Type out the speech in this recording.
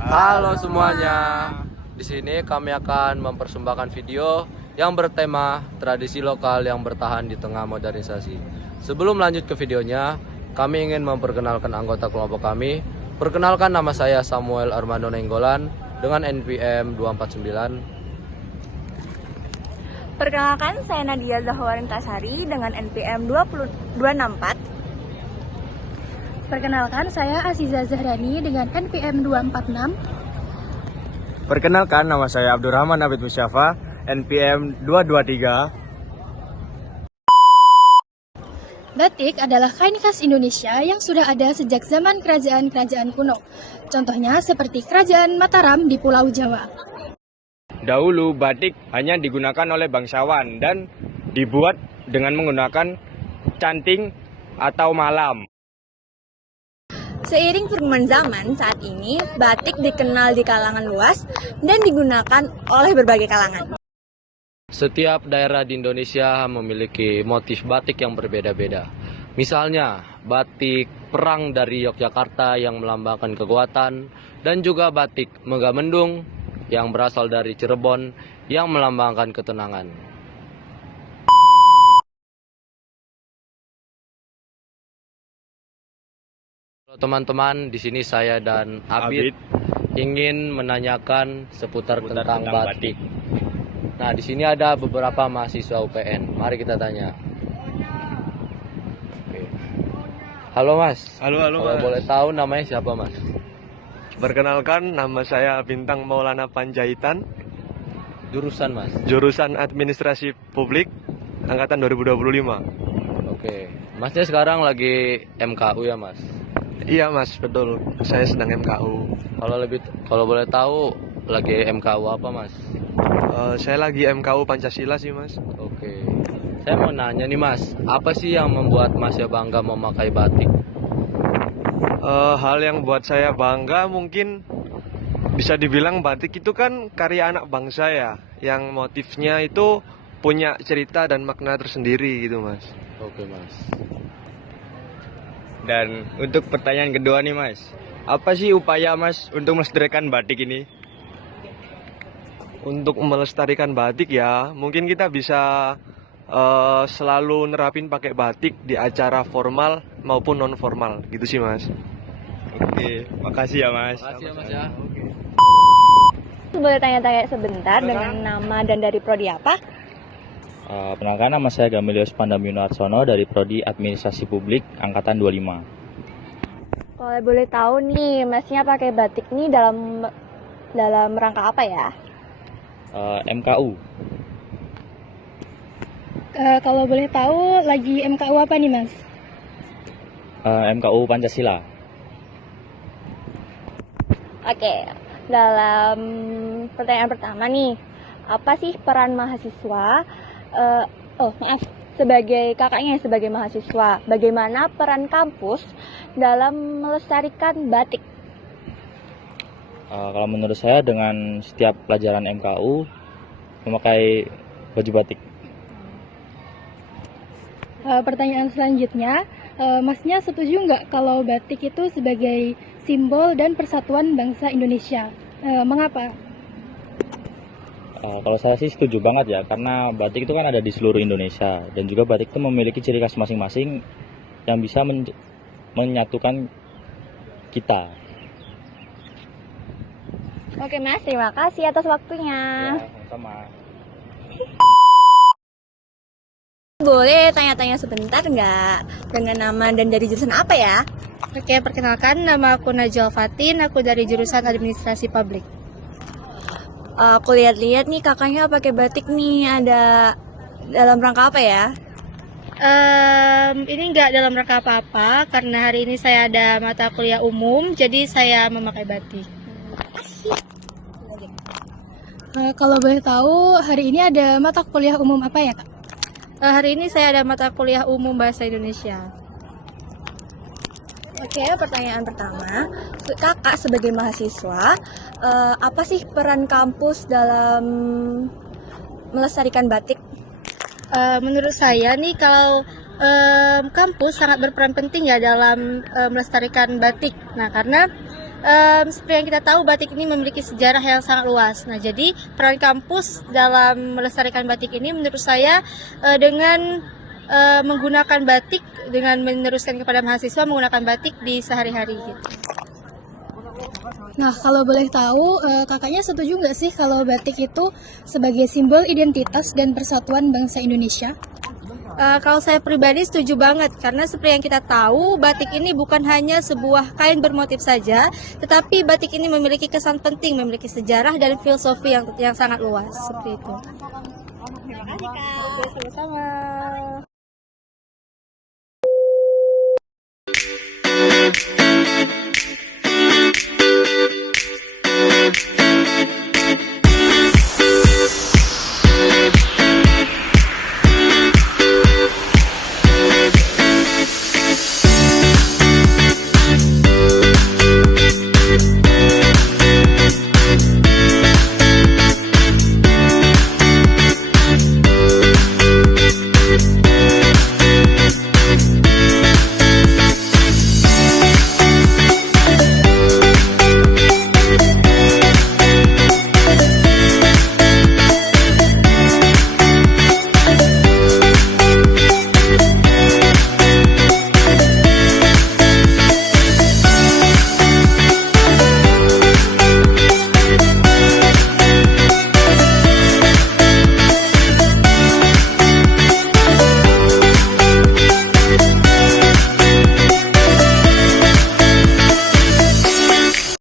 Halo semuanya. Di sini kami akan mempersembahkan video yang bertema tradisi lokal yang bertahan di tengah modernisasi. Sebelum lanjut ke videonya, kami ingin memperkenalkan anggota kelompok kami. Perkenalkan, nama saya Samuel Armando Nenggolan dengan NPM 249. Perkenalkan, saya Nadia Zahwarin Tasari dengan NPM 20264. Perkenalkan, saya Aziza Zahrani dengan NPM 246. Perkenalkan, nama saya Abdurrahman Abid Musyafa, NPM 223. Batik adalah kain khas Indonesia yang sudah ada sejak zaman kerajaan-kerajaan kuno. Contohnya seperti Kerajaan Mataram di Pulau Jawa. Dahulu batik hanya digunakan oleh bangsawan dan dibuat dengan menggunakan canting atau malam. Seiring perkembangan zaman, saat ini batik dikenal di kalangan luas dan digunakan oleh berbagai kalangan. Setiap daerah di Indonesia memiliki motif batik yang berbeda-beda. Misalnya, batik perang dari Yogyakarta yang melambangkan kekuatan, dan juga batik Megamendung yang berasal dari Cirebon yang melambangkan ketenangan. Halo teman-teman, di sini saya dan Abid ingin menanyakan seputar tentang batik. Nah, di sini ada beberapa mahasiswa UPN. Mari kita tanya. Oke. Halo Mas. Halo Kalau Mas. boleh tahu namanya siapa Mas? Perkenalkan, nama saya Bintang Maulana Panjaitan, Jurusan Mas. jurusan Administrasi Publik, angkatan 2025. Oke. Masnya sekarang lagi MKU ya Mas? Iya Mas, betul. Saya sedang MKU. Kalau boleh tahu lagi MKU apa Mas? Saya lagi MKU Pancasila sih Mas. Oke. Saya mau nanya nih Mas, apa sih yang membuat Mas ya bangga memakai batik? Hal yang buat saya bangga mungkin bisa dibilang batik itu kan karya anak bangsa ya, yang motifnya itu punya cerita dan makna tersendiri gitu Mas. Oke Mas. Dan untuk pertanyaan kedua nih Mas, apa sih upaya Mas untuk melestarikan batik ini? Untuk melestarikan batik ya, mungkin kita bisa selalu nerapin pakai batik di acara formal maupun non formal gitu sih Mas. Oke, makasih ya Mas. Makasih ya Mas ya. Boleh tanya-tanya sebentar dengan nama dan dari prodi apa? Perkenalkan, nama saya Gamilius Pandamino Arsono dari Prodi Administrasi Publik Angkatan 25. Kalau boleh tahu nih, masnya pakai batik nih dalam rangka apa ya? MKU. Kalau boleh tahu, lagi MKU apa nih, Mas? MKU Pancasila. Oke, dalam pertanyaan pertama nih, apa sih peran mahasiswa? Sebagai kakaknya sebagai mahasiswa, bagaimana peran kampus dalam melestarikan batik? Kalau menurut saya, dengan setiap pelajaran MKU memakai baju batik. Pertanyaan selanjutnya, Masnya setuju nggak kalau batik itu sebagai simbol dan persatuan bangsa Indonesia? Mengapa? Kalau saya sih setuju banget ya, karena batik itu kan ada di seluruh Indonesia, dan juga batik itu memiliki ciri khas masing-masing yang bisa menyatukan kita. Oke Mas, terima kasih atas waktunya. Ya, sama-sama. Boleh tanya-tanya sebentar nggak? Dengan nama dan dari jurusan apa ya? Oke, perkenalkan, nama aku Najwa Fatin, aku dari jurusan Administrasi Publik. Aku lihat-lihat nih kakaknya pakai batik nih, ada dalam rangka apa ya? Ini nggak dalam rangka apa-apa, karena hari ini saya ada mata kuliah umum, jadi saya memakai batik. Kalau boleh tahu, hari ini ada mata kuliah umum apa ya, Kak? Hari ini saya ada mata kuliah umum Bahasa Indonesia. Oke, pertanyaan pertama, kakak sebagai mahasiswa, apa sih peran kampus dalam melestarikan batik? Menurut saya nih, kalau kampus sangat berperan penting ya dalam melestarikan batik. Nah, karena seperti yang kita tahu batik ini memiliki sejarah yang sangat luas. Nah, jadi peran kampus dalam melestarikan batik ini menurut saya dengan menggunakan batik, dengan meneruskan kepada mahasiswa menggunakan batik di sehari-hari gitu. Nah, kalau boleh tahu, kakaknya setuju nggak sih kalau batik itu sebagai simbol identitas dan persatuan bangsa Indonesia? Kalau saya pribadi setuju banget, karena seperti yang kita tahu batik ini bukan hanya sebuah kain bermotif saja, tetapi batik ini memiliki kesan penting, memiliki sejarah dan filosofi yang sangat luas seperti itu. Terima kasih Kak. Oke, sama-sama.